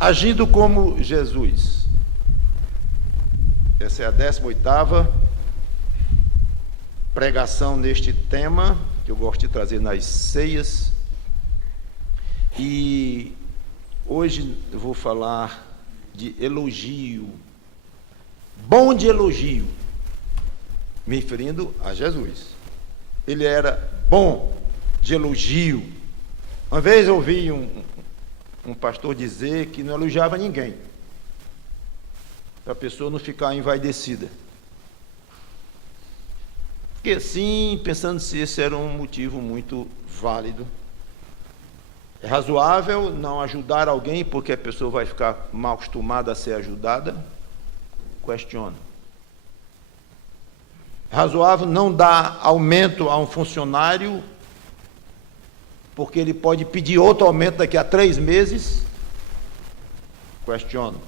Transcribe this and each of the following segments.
Agindo como Jesus. Essa é a 18ª pregação neste tema, que eu gosto de trazer nas ceias. E hoje eu vou falar de elogio, bom de elogio, me referindo a Jesus. Ele era bom de elogio. Uma vez eu ouvi um pastor dizer que não elogiava ninguém, para a pessoa não ficar envaidecida. Fiquei assim, pensando se esse era um motivo muito válido. É razoável não ajudar alguém porque a pessoa vai ficar mal acostumada a ser ajudada? Questiono. É razoável não dar aumento a um funcionário porque ele pode pedir outro aumento daqui a 3 meses? Questiono.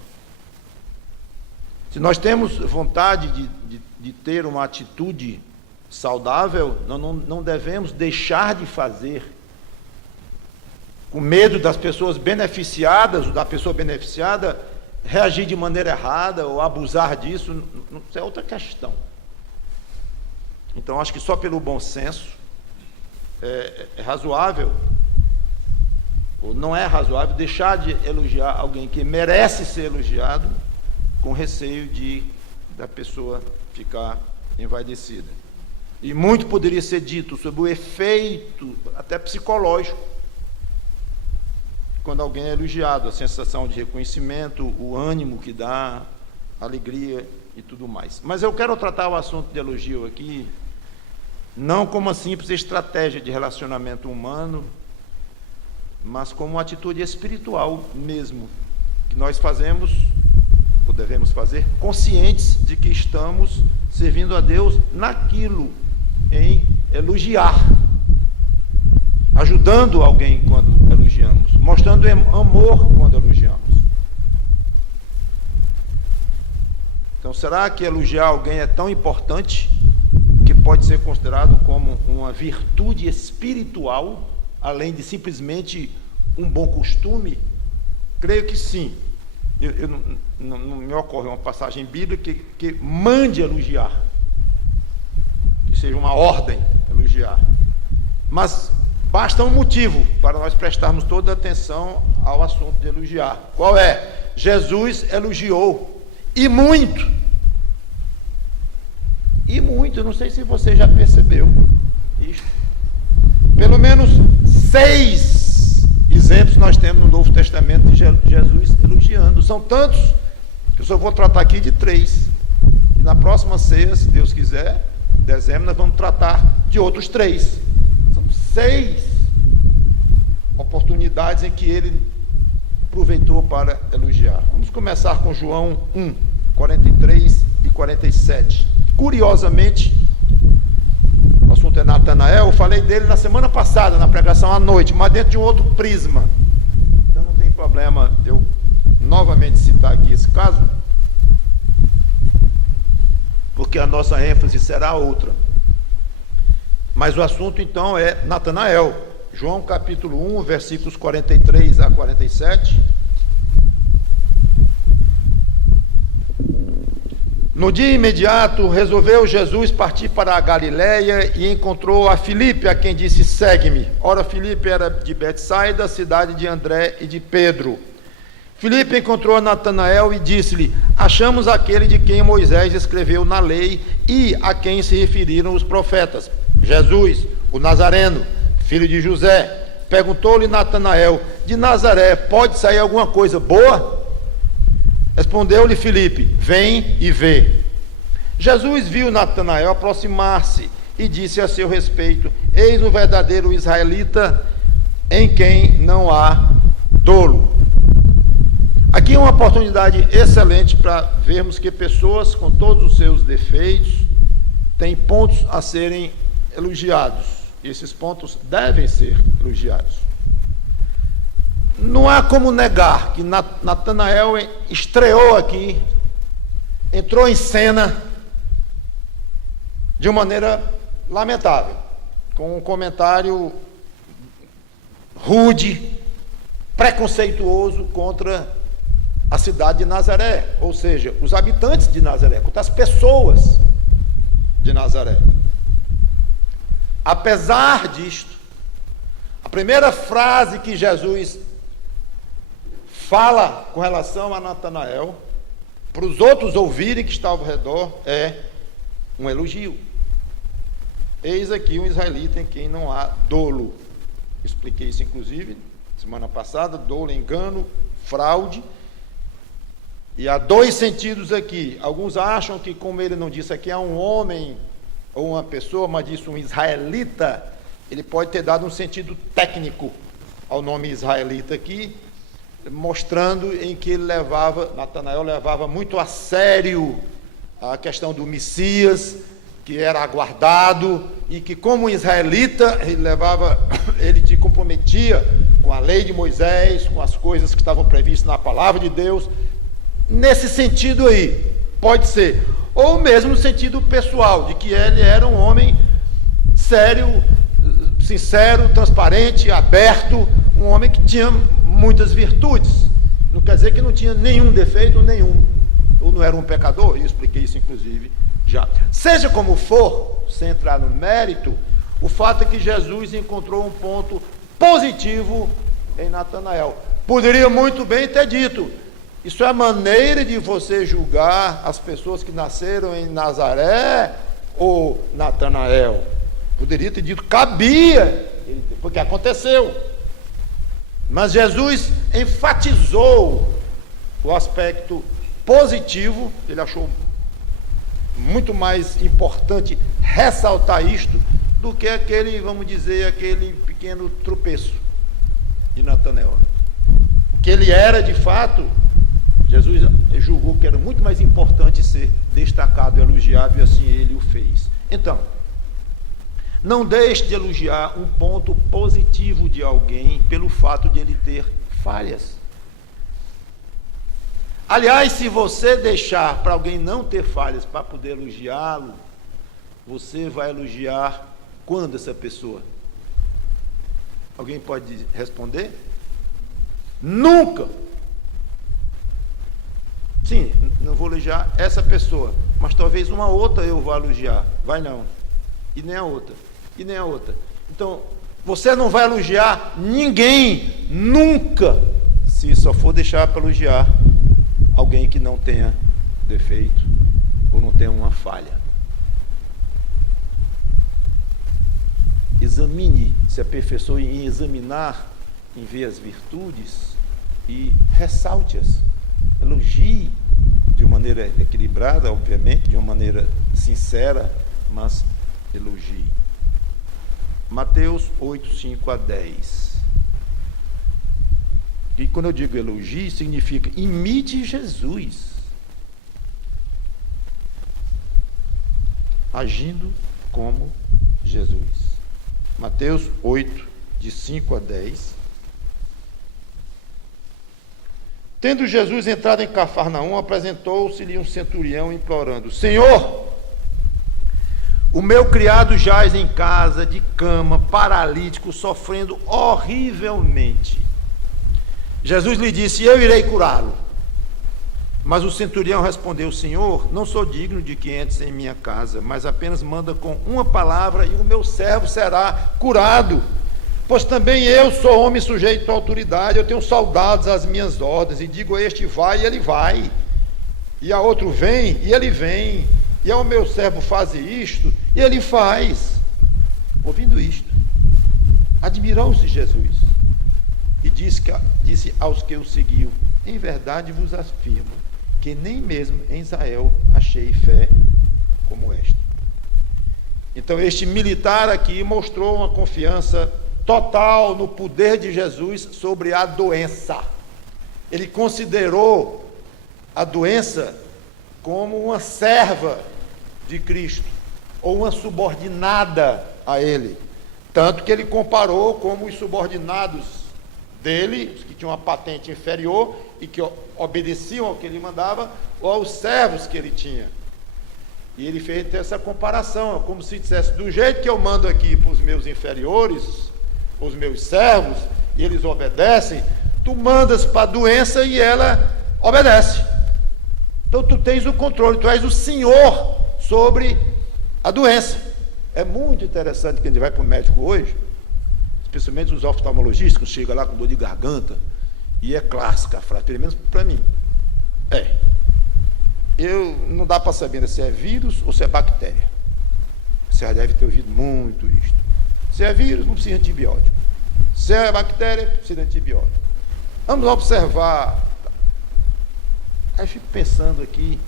Se nós temos vontade de ter uma atitude saudável, não devemos deixar de fazer, com medo das pessoas beneficiadas, ou da pessoa beneficiada, reagir de maneira errada ou abusar disso. Isso é outra questão. Então, acho que só pelo bom senso é razoável, ou não é razoável, deixar de elogiar alguém que merece ser elogiado, com receio da pessoa ficar envaidecida. E muito poderia ser dito sobre o efeito, até psicológico, quando alguém é elogiado, a sensação de reconhecimento, o ânimo que dá, a alegria e tudo mais. Mas eu quero tratar o assunto de elogio aqui, não como uma simples estratégia de relacionamento humano, mas como uma atitude espiritual mesmo, que nós fazemos, ou devemos fazer, conscientes de que estamos servindo a Deus naquilo, em elogiar, ajudando alguém quando elogiamos, mostrando amor quando elogiamos. Então, será que elogiar alguém é tão importante que pode ser considerado como uma virtude espiritual, além de simplesmente um bom costume? Creio que sim. Não me ocorre uma passagem bíblica que mande elogiar, que seja uma ordem elogiar, mas basta um motivo para nós prestarmos toda a atenção ao assunto de elogiar. Qual é? Jesus elogiou, e muito, não sei se você já percebeu isto. Pelo menos 6 exemplos nós temos no Novo Testamento de Jesus elogiando. São tantos que eu só vou tratar aqui de 3. E na próxima ceia, se Deus quiser, em dezembro, nós vamos tratar de outros 3. São 6 oportunidades em que ele aproveitou para elogiar. Vamos começar com João 1, 43 e 47. Curiosamente, o assunto é Natanael. Eu falei dele na semana passada, na pregação à noite, mas dentro de um outro prisma. Então não tem problema eu novamente citar aqui esse caso, porque a nossa ênfase será outra. Mas o assunto então é Natanael. João capítulo 1, versículos 43 a 47. No dia imediato, resolveu Jesus partir para a Galiléia e encontrou a Filipe, a quem disse: segue-me. Ora, Filipe era de Betsaida, cidade de André e de Pedro. Filipe encontrou a Natanael e disse-lhe: achamos aquele de quem Moisés escreveu na lei e a quem se referiram os profetas, Jesus, o Nazareno, filho de José. Perguntou-lhe Natanael: de Nazaré pode sair alguma coisa boa? Respondeu-lhe Filipe: vem e vê. Jesus viu Natanael aproximar-se e disse a seu respeito: eis um verdadeiro israelita em quem não há dolo. Aqui é uma oportunidade excelente para vermos que pessoas com todos os seus defeitos têm pontos a serem elogiados. E esses pontos devem ser elogiados. Não há como negar que Natanael estreou aqui, entrou em cena de uma maneira lamentável, com um comentário rude, preconceituoso contra a cidade de Nazaré, ou seja, os habitantes de Nazaré, contra as pessoas de Nazaré. Apesar disto, a primeira frase que Jesus fala com relação a Natanael, para os outros ouvirem que está ao redor, é um elogio. Eis aqui um israelita em quem não há dolo. Expliquei isso, inclusive, semana passada: dolo, engano, fraude. E há dois sentidos aqui. Alguns acham que, como ele não disse aqui, é um homem ou uma pessoa, mas disse um israelita, ele pode ter dado um sentido técnico ao nome israelita aqui, mostrando em que ele Natanael levava muito a sério a questão do Messias, que era aguardado, e que, como israelita, ele se comprometia com a lei de Moisés, com as coisas que estavam previstas na palavra de Deus. Nesse sentido aí, pode ser, ou mesmo no sentido pessoal, de que ele era um homem sério, sincero, transparente, aberto, um homem que tinha muitas virtudes. Não quer dizer que não tinha nenhum defeito, ou não era um pecador. Eu expliquei isso, inclusive, já. Seja como for, sem entrar no mérito, o fato é que Jesus encontrou um ponto positivo em Natanael. Poderia muito bem ter dito: isso é a maneira de você julgar as pessoas que nasceram em Nazaré ou Natanael. Poderia ter dito, cabia, porque aconteceu. Mas Jesus enfatizou o aspecto positivo. Ele achou muito mais importante ressaltar isto do que aquele pequeno tropeço de Natanael. Que ele era, de fato, Jesus julgou que era muito mais importante ser destacado, elogiado, e assim ele o fez. Então, não deixe de elogiar um ponto positivo de alguém pelo fato de ele ter falhas. Aliás, se você deixar para alguém não ter falhas para poder elogiá-lo, você vai elogiar quando essa pessoa? Alguém pode responder? Nunca! Sim, não vou elogiar essa pessoa, mas talvez uma outra eu vá elogiar. Vai não. E nem a outra. E nem a outra. Então, você não vai elogiar ninguém, nunca, se só for deixar para elogiar alguém que não tenha defeito ou não tenha uma falha. Examine, se aperfeiçoe em examinar, em ver as virtudes e ressalte-as. Elogie de uma maneira equilibrada, obviamente, de uma maneira sincera, mas elogie. Mateus 8, 5 a 10. E quando eu digo elogie, significa imite Jesus, agindo como Jesus. Mateus 8, de 5 a 10. Tendo Jesus entrado em Cafarnaum, apresentou-se-lhe um centurião implorando: Senhor, o meu criado jaz em casa, de cama, paralítico, sofrendo horrivelmente. Jesus lhe disse: eu irei curá-lo. Mas o centurião respondeu: Senhor, não sou digno de que entres em minha casa, mas apenas manda com uma palavra e o meu servo será curado. Pois também eu sou homem sujeito à autoridade, eu tenho soldados às minhas ordens, e digo a este vai, e ele vai, e a outro vem, e ele vem, e ao meu servo faz isto, e ele faz. Ouvindo isto, admirou-se Jesus, e disse aos que o seguiam: em verdade vos afirmo, que nem mesmo em Israel achei fé como esta. Então este militar aqui mostrou uma confiança total no poder de Jesus sobre a doença. Ele considerou a doença como uma serva de Cristo, ou uma subordinada a ele. Tanto que ele comparou como os subordinados dele, os que tinham uma patente inferior e que obedeciam ao que ele mandava, ou aos servos que ele tinha. E ele fez essa comparação, como se dissesse: do jeito que eu mando aqui para os meus inferiores, os meus servos, e eles obedecem, tu mandas para a doença e ela obedece. Então tu tens o controle, tu és o senhor sobre a doença. É muito interessante que a gente vai para o médico hoje, especialmente os oftalmologistas, que chegam lá com dor de garganta, e é clássica a frase, pelo menos para mim. Não dá para saber se é vírus ou se é bactéria. Você já deve ter ouvido muito isto. Se é vírus, não precisa de antibiótico. Se é bactéria, precisa de antibiótico. Vamos observar. Aí fico pensando aqui,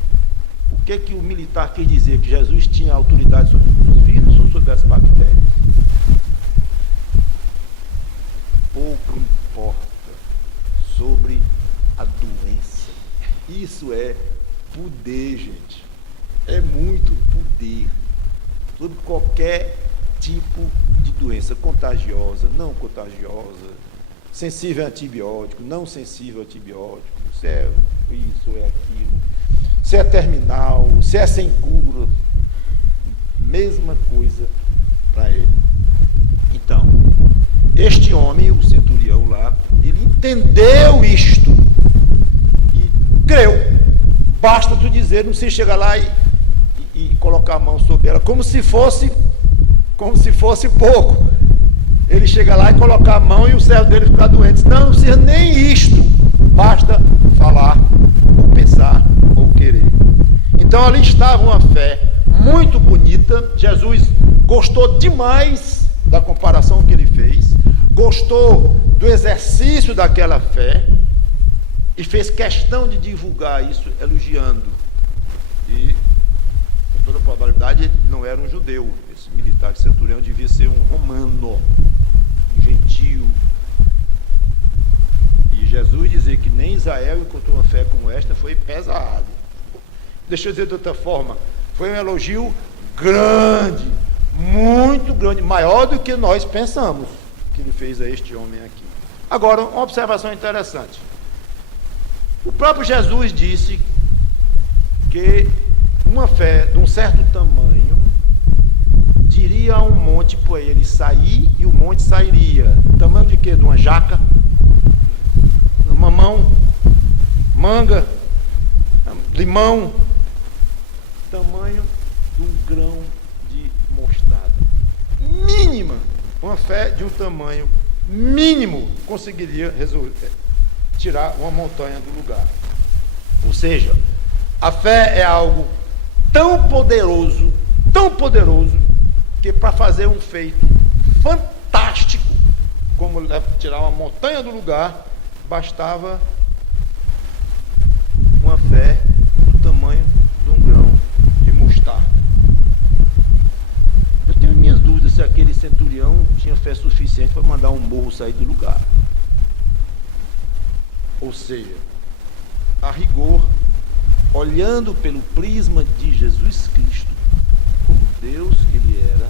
o que o militar quis dizer? Que Jesus tinha autoridade sobre os vírus ou sobre as bactérias? Pouco importa sobre a doença. Isso é poder, gente. É muito poder sobre qualquer tipo de doença, contagiosa, não contagiosa, sensível a antibiótico, não sensível a antibiótico, se é isso, é aquilo, se é terminal, se é sem cura, mesma coisa para ele. Então, este homem, o centurião lá, ele entendeu isto e creu. Basta tu dizer, não precisa chegar lá e colocar a mão sobre ela, como se fosse pouco. Ele chega lá e colocar a mão e o servo dele ficar doente. Não precisa nem isto. Basta falar, ou pensar, ou querer. Então ali estava uma fé muito bonita. Jesus gostou demais da comparação que ele fez, gostou do exercício daquela fé e fez questão de divulgar isso elogiando. E com toda probabilidade ele não era um judeu. Esse militar centurião devia ser um romano, um gentio. E Jesus dizer que nem Israel encontrou uma fé como esta foi pesado. Deixa eu dizer de outra forma, foi um elogio grande, muito grande, maior do que nós pensamos que ele fez a este homem aqui. Agora, uma observação interessante. O próprio Jesus disse que uma fé de um certo tamanho diria a um monte para ele sair e o monte sairia. Tamanho de quê? De uma jaca? Mamão? Manga? Limão? Tamanho de um grão de mostarda. Mínima. Uma fé de um tamanho mínimo conseguiria tirar uma montanha do lugar. Ou seja, a fé é algo tão poderoso, que para fazer um feito fantástico, como tirar uma montanha do lugar, bastava uma fé do tamanho de um grão de mostarda. Eu tenho minhas dúvidas se aquele centurião tinha fé suficiente para mandar um burro sair do lugar. Ou seja, a rigor, olhando pelo prisma de Jesus Cristo, como Deus que ele era,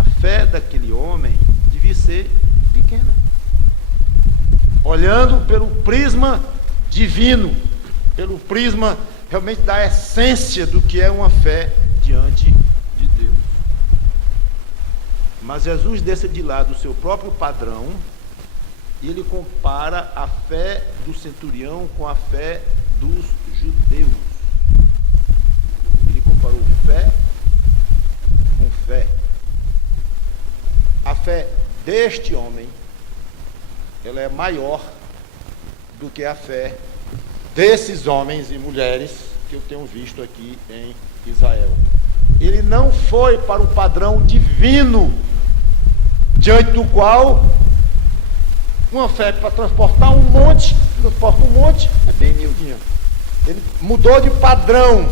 a fé daquele homem devia ser pequena. Olhando pelo prisma divino, pelo prisma realmente da essência do que é uma fé diante de Deus. Mas Jesus deixa de lado o seu próprio padrão e ele compara a fé do centurião com a fé dos judeus. Ele comparou fé com fé. A fé deste homem, ela é maior do que a fé desses homens e mulheres que eu tenho visto aqui em Israel. Ele não foi para o padrão divino, diante do qual uma fé para transportar um monte, transporta um monte, é bem miudinha. Ele mudou de padrão,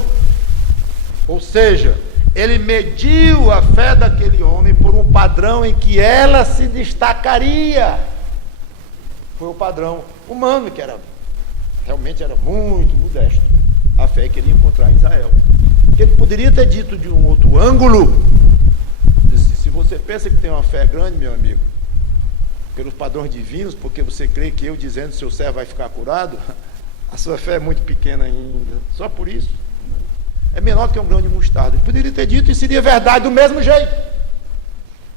ou seja, ele mediu a fé daquele homem por um padrão em que ela se destacaria. Foi o padrão humano, que realmente era muito modesto, a fé que ele ia encontrar em Israel. Que ele poderia ter dito de um outro ângulo, se você pensa que tem uma fé grande, meu amigo, pelos padrões divinos, porque você crê que eu dizendo que seu servo vai ficar curado, a sua fé é muito pequena ainda, só por isso. É menor que um grão de mostarda. Ele poderia ter dito e seria verdade do mesmo jeito.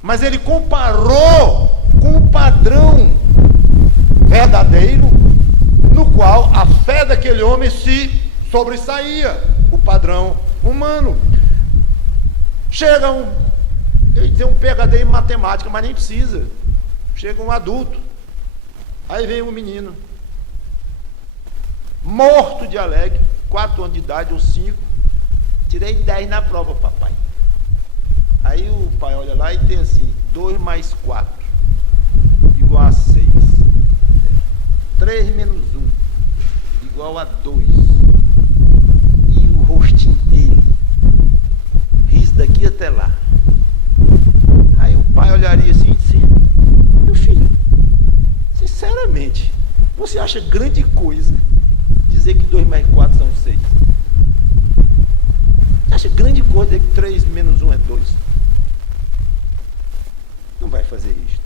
Mas ele comparou com o padrão verdadeiro no qual a fé daquele homem se sobressaía o padrão humano. Chega eu ia dizer um PhD em matemática, mas nem precisa. Chega um adulto, aí vem um menino, morto de alegre, 4 anos de idade ou 5, tirei 10 na prova, papai. Aí o pai olha lá e tem assim, 2 mais 4, igual a 6. 3 menos 1, igual a 2. E o rostinho dele, riso daqui até lá. Aí o pai olharia assim e disse: meu filho, sinceramente, você acha grande coisa dizer que 2 mais 4 são 6? Você acha grande coisa dizer que 3 menos 1 é 2? Não vai fazer isto.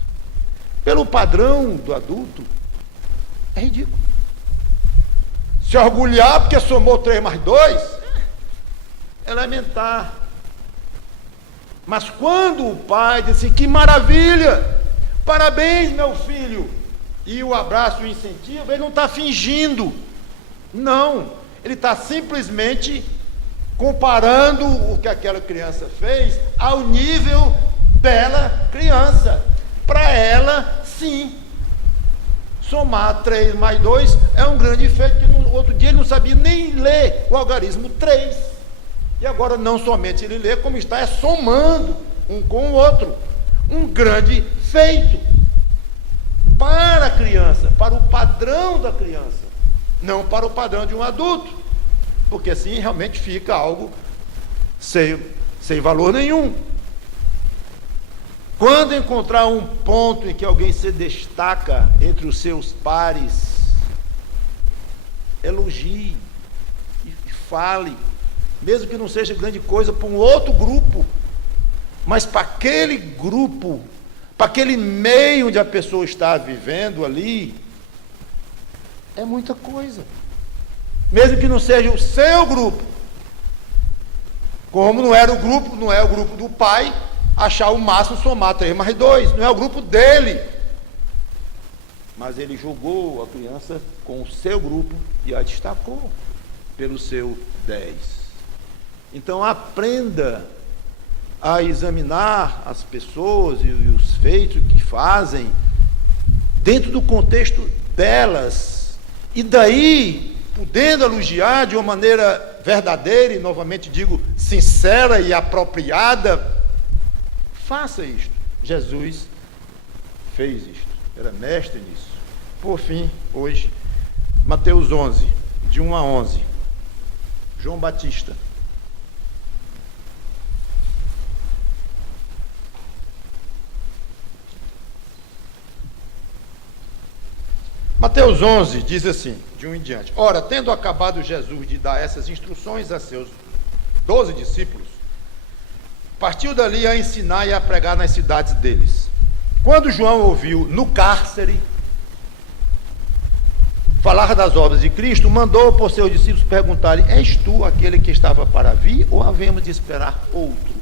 Pelo padrão do adulto, é ridículo. Se orgulhar porque somou 3 mais 2, é elementar. Mas quando o pai disse: que maravilha, parabéns meu filho, e o abraço e o incentivo, ele não está fingindo, não, ele está simplesmente comparando o que aquela criança fez ao nível dela criança. Para ela, sim, somar 3 mais 2 é um grande feito, que no outro dia ele não sabia nem ler o algarismo 3. E agora não somente ele lê, como está somando um com o outro. Um grande feito para a criança, para o padrão da criança, não para o padrão de um adulto, porque assim realmente fica algo sem valor nenhum. Quando encontrar um ponto em que alguém se destaca entre os seus pares, elogie e fale, mesmo que não seja grande coisa para um outro grupo, mas para aquele grupo, para aquele meio onde a pessoa está vivendo ali, é muita coisa. Mesmo que não seja o seu grupo, como não é o grupo do pai, achar o máximo somar 3 mais 2, não é o grupo dele. Mas ele julgou a criança com o seu grupo e a destacou pelo seu 10. Então aprenda a examinar as pessoas e os feitos que fazem dentro do contexto delas, e daí, podendo elogiar de uma maneira verdadeira, e novamente digo, sincera e apropriada, faça isto. Jesus fez isto, era mestre nisso. Por fim, hoje, Mateus 11, de 1 a 11, João Batista. Mateus 11 diz assim, de 1 em diante: ora, tendo acabado Jesus de dar essas instruções a seus 12 discípulos, partiu dali a ensinar e a pregar nas cidades deles. Quando João ouviu no cárcere falar das obras de Cristo, mandou por seus discípulos perguntarem: és tu aquele que estava para vir, ou havemos de esperar outro?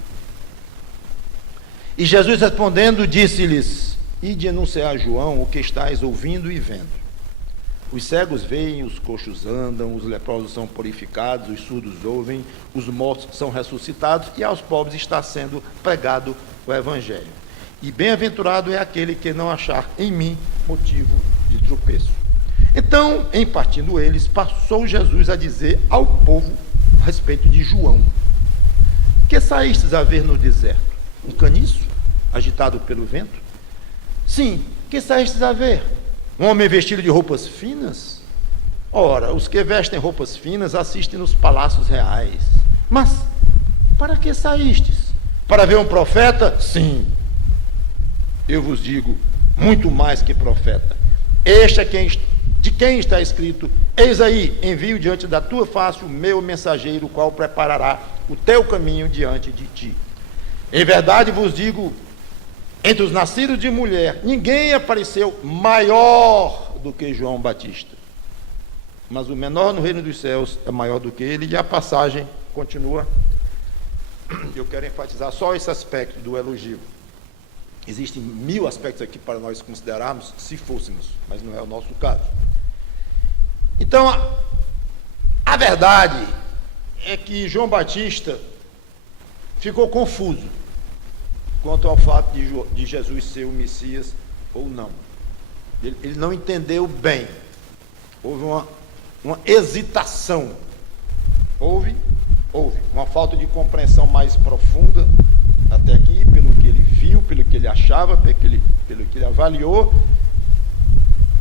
E Jesus respondendo disse-lhes: ide anunciar a João o que estáis ouvindo e vendo. Os cegos veem, os coxos andam, os leprosos são purificados, os surdos ouvem, os mortos são ressuscitados, e aos pobres está sendo pregado o Evangelho. E bem-aventurado é aquele que não achar em mim motivo de tropeço. Então, em partindo eles, passou Jesus a dizer ao povo a respeito de João: que saístes a ver no deserto? Um caniço agitado pelo vento? Sim, que saístes a ver? Um homem vestido de roupas finas? Ora, os que vestem roupas finas assistem nos palácios reais. Mas, para que saístes? Para ver um profeta? Sim. Eu vos digo, muito mais que profeta. Este é de quem está escrito: eis aí, envio diante da tua face o meu mensageiro, o qual preparará o teu caminho diante de ti. Em verdade vos digo, entre os nascidos de mulher, ninguém apareceu maior do que João Batista. Mas o menor no reino dos céus é maior do que ele. E a passagem continua. Eu quero enfatizar só esse aspecto do elogio. Existem 1000 aspectos aqui para nós considerarmos, se fôssemos, mas não é o nosso caso. Então, a verdade é que João Batista ficou confuso quanto ao fato de Jesus ser o Messias ou não. Ele não entendeu bem. Houve uma hesitação. Houve uma falta de compreensão mais profunda até aqui, pelo que ele viu, pelo que ele achava, pelo que ele avaliou.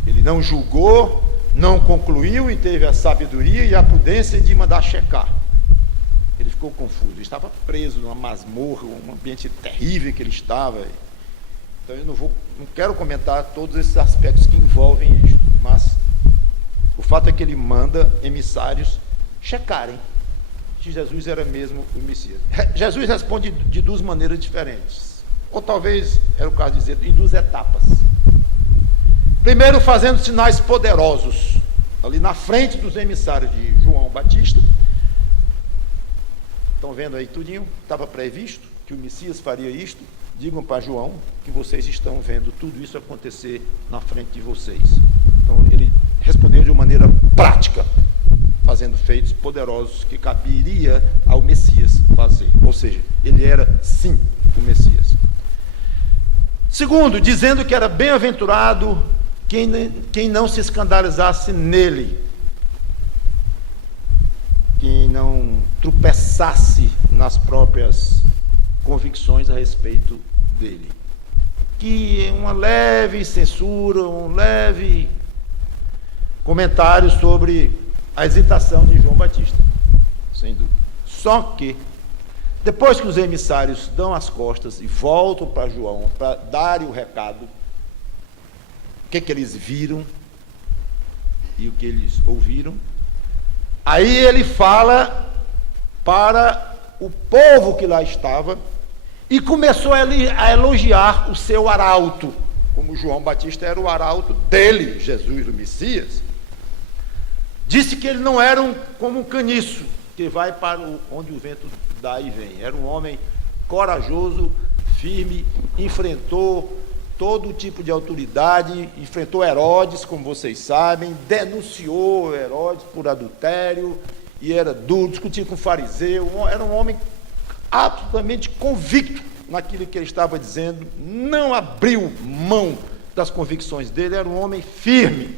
Ele não julgou, não concluiu e teve a sabedoria e a prudência de mandar checar. Ele ficou confuso, ele estava preso numa masmorra, um ambiente terrível que ele estava. Então eu não quero comentar todos esses aspectos que envolvem isto, mas o fato é que ele manda emissários checarem que Jesus era mesmo o Messias. Jesus responde de duas maneiras diferentes, ou talvez era o caso de dizer em duas etapas. Primeiro, fazendo sinais poderosos ali na frente dos emissários de João Batista. Estão vendo aí tudinho? Estava previsto que o Messias faria isto. Digam para João que vocês estão vendo tudo isso acontecer na frente de vocês. Então ele respondeu de uma maneira prática, fazendo feitos poderosos que caberia ao Messias fazer. Ou seja, ele era sim o Messias. Segundo, dizendo que era bem-aventurado quem não se escandalizasse nele, quem não tropeçasse nas próprias convicções a respeito dele. Que uma leve censura, um leve comentário sobre a hesitação de João Batista, sem dúvida. Só que, depois que os emissários dão as costas e voltam para João para darem o recado, o que eles viram e o que eles ouviram, aí ele fala para o povo que lá estava e começou a elogiar o seu arauto, como João Batista era o arauto dele, Jesus, o Messias. Disse que ele não era como um caniço, que vai para onde o vento dá e vem. Era um homem corajoso, firme, enfrentou todo tipo de autoridade, enfrentou Herodes, como vocês sabem, denunciou Herodes por adultério, e era duro, discutia com o fariseu, era um homem absolutamente convicto naquilo que ele estava dizendo, não abriu mão das convicções dele, era um homem firme.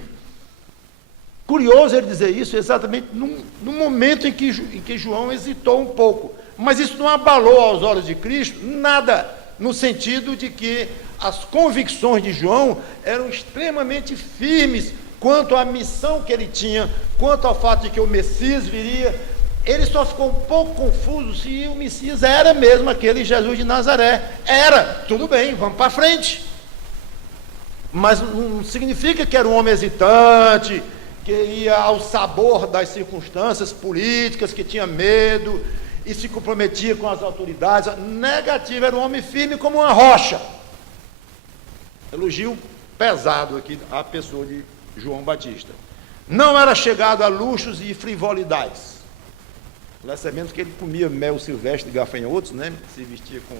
Curioso ele dizer isso exatamente no momento em que João hesitou um pouco, mas isso não abalou aos olhos de Cristo nada, no sentido de que as convicções de João eram extremamente firmes quanto à missão que ele tinha, quanto ao fato de que o Messias viria. Ele só ficou um pouco confuso se o Messias era mesmo aquele Jesus de Nazaré. Era, tudo bem, vamos para frente. Mas não significa que era um homem hesitante, que ia ao sabor das circunstâncias políticas, que tinha medo e se comprometia com as autoridades. Negativo, era um homem firme como uma rocha. Elogio pesado aqui à pessoa de João Batista. Não era chegado a luxos e frivolidades. Nós sabemos que ele comia mel silvestre de gafanhotos, né? Se vestia com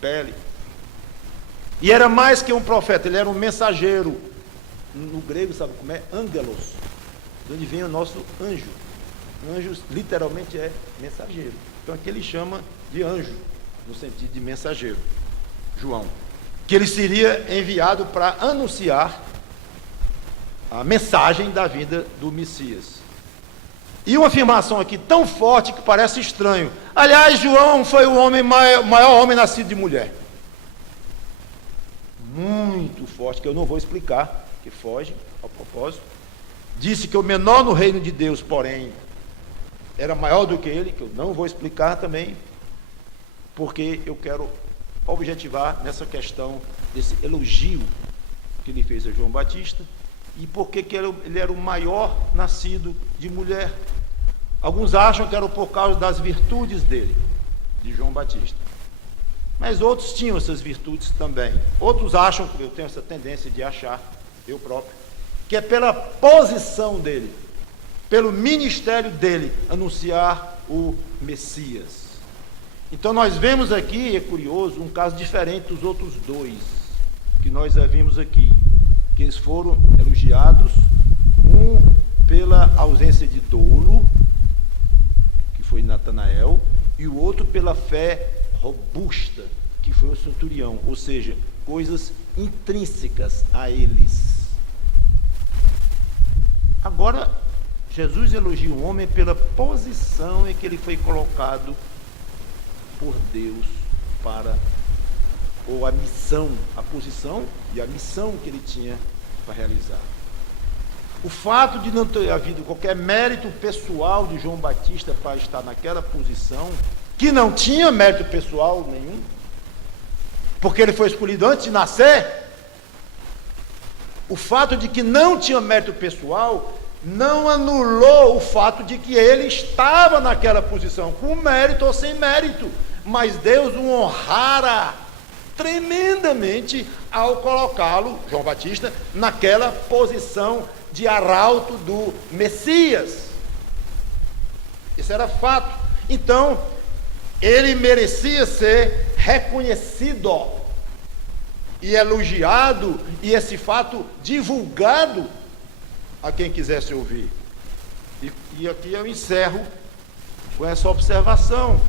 pele. E era mais que um profeta, ele era um mensageiro. No grego, sabe como é? Ângelos, de onde vem o nosso anjo. Anjo literalmente é mensageiro. Então aqui ele chama de anjo, no sentido de mensageiro, João. Que ele seria enviado para anunciar a mensagem da vinda do Messias. E uma afirmação aqui tão forte que parece estranho. Aliás, João foi o maior homem nascido de mulher. Muito forte, que eu não vou explicar, que foge ao propósito. Disse que o menor no reino de Deus, porém, era maior do que ele, que eu não vou explicar também, porque eu quero objetivar nessa questão desse elogio que ele fez a João Batista, e porque que ele era o maior nascido de mulher. Alguns acham que era por causa das virtudes dele, de João Batista. Mas outros tinham essas virtudes também. Outros acham, eu tenho essa tendência de achar, eu próprio, que é pela posição dele, pelo ministério dele, anunciar o Messias. Então nós vemos aqui, é curioso, um caso diferente dos outros dois, que nós já vimos aqui, que eles foram elogiados, um pela ausência de dolo, que foi Natanael, e o outro pela fé robusta, que foi o centurião, ou seja, coisas intrínsecas a eles. Agora, Jesus elogia o homem pela posição em que ele foi colocado por Deus para, ou a missão, a posição e a missão que ele tinha para realizar. O fato de não ter havido qualquer mérito pessoal de João Batista para estar naquela posição, que não tinha mérito pessoal nenhum, porque ele foi escolhido antes de nascer, o fato de que não tinha mérito pessoal não anulou o fato de que ele estava naquela posição, com mérito ou sem mérito, mas Deus o honrara tremendamente ao colocá-lo, João Batista, naquela posição de arauto do Messias. Isso era fato. Então, ele merecia ser reconhecido e elogiado, e esse fato divulgado a quem quisesse ouvir. E aqui eu encerro com essa observação.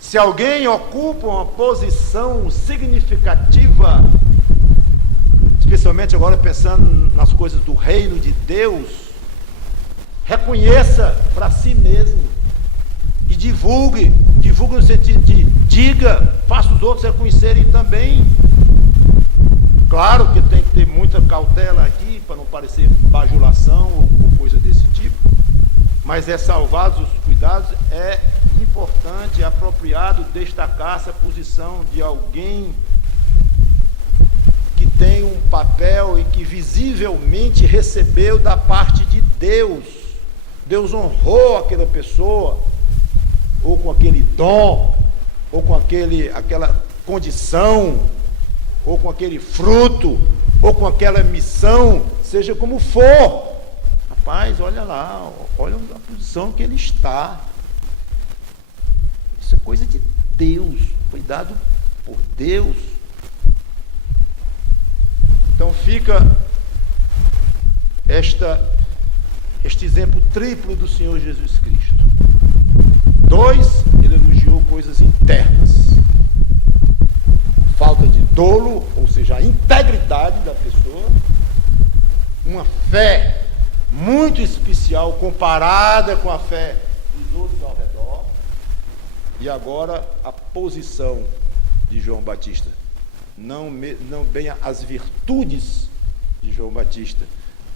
Se alguém ocupa uma posição significativa, especialmente agora pensando nas coisas do reino de Deus, reconheça para si mesmo e divulgue no sentido de diga, faça os outros reconhecerem também. Claro que tem que ter muita cautela aqui, para não parecer bajulação ou coisa desse tipo, mas salvados os cuidados, é importante, é apropriado destacar essa posição de alguém que tem um papel e que visivelmente recebeu da parte de Deus. Deus honrou aquela pessoa, ou com aquele dom, ou com aquela condição, ou com aquele fruto, ou com aquela missão, seja como for. Rapaz, olha lá, olha a posição que ele está. Isso é coisa de Deus, foi dado por Deus. Então fica este exemplo triplo do Senhor Jesus Cristo. 2, ele elogiou coisas internas. Falta de dolo, ou seja, a integridade da pessoa. Uma fé muito especial comparada com a fé dos outros ao redor. E agora a posição de João Batista. Não bem as virtudes de João Batista,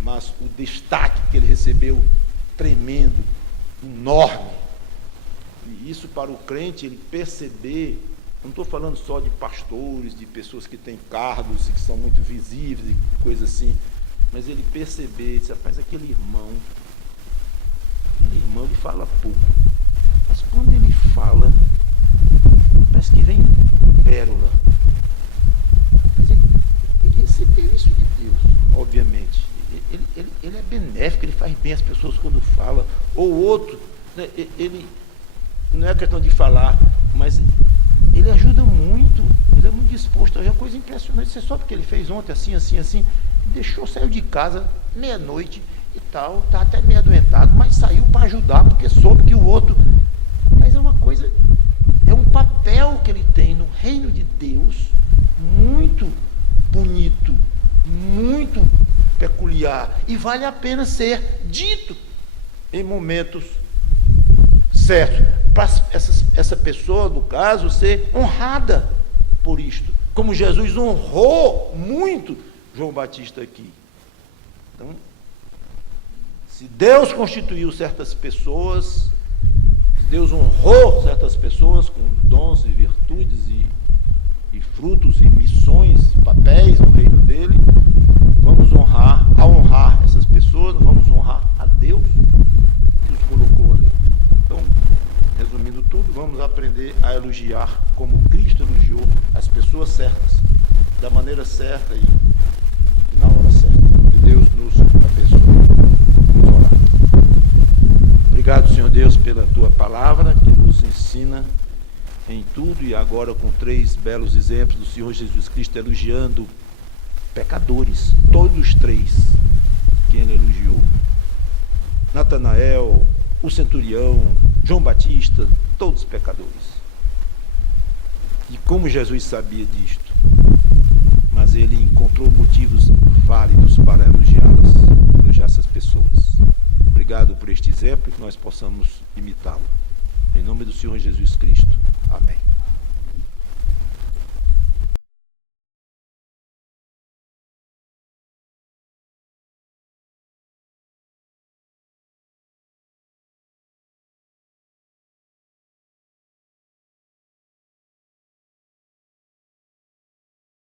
mas o destaque que ele recebeu tremendo, enorme. E isso para o crente, ele perceber, não estou falando só de pastores, de pessoas que têm cargos e que são muito visíveis e coisas assim, mas ele perceber, diz, rapaz, aquele irmão ele fala pouco, mas quando ele fala, parece que vem pérola. Mas ele recebeu isso de Deus, obviamente. Ele é benéfico, ele faz bem às pessoas quando fala. Ou outro, né, ele não é questão de falar, mas ele ajuda muito, ele é muito disposto. É uma coisa impressionante. Você sabe porque ele fez ontem assim, saiu de casa meia-noite e tal, está até meio adoentado, mas saiu para ajudar, porque soube que o outro. Mas é uma coisa, é um papel que ele tem no reino de Deus, muito bonito, muito peculiar, e vale a pena ser dito em momentos certos, para essa pessoa, no caso, ser honrada por isto, como Jesus honrou muito João Batista aqui. Então, se Deus constituiu certas pessoas, se Deus honrou certas pessoas com dons e virtudes e frutos e missões, papéis no reino dele, vamos honrar, ao honrar essas pessoas, vamos honrar a Deus que os colocou ali. Então, resumindo tudo, vamos aprender a elogiar como Cristo elogiou as pessoas certas, da maneira certa e na hora certa. Que Deus nos abençoe. Vamos orar. Obrigado, Senhor Deus, pela Tua palavra que nos ensina em tudo, e agora com 3 belos exemplos do Senhor Jesus Cristo elogiando pecadores, todos os 3 que Ele elogiou. Natanael, o centurião, João Batista, todos pecadores. E como Jesus sabia disto? Mas ele encontrou motivos válidos para elogiar essas pessoas. Obrigado por este exemplo e que nós possamos imitá-lo. Em nome do Senhor Jesus Cristo. Amém.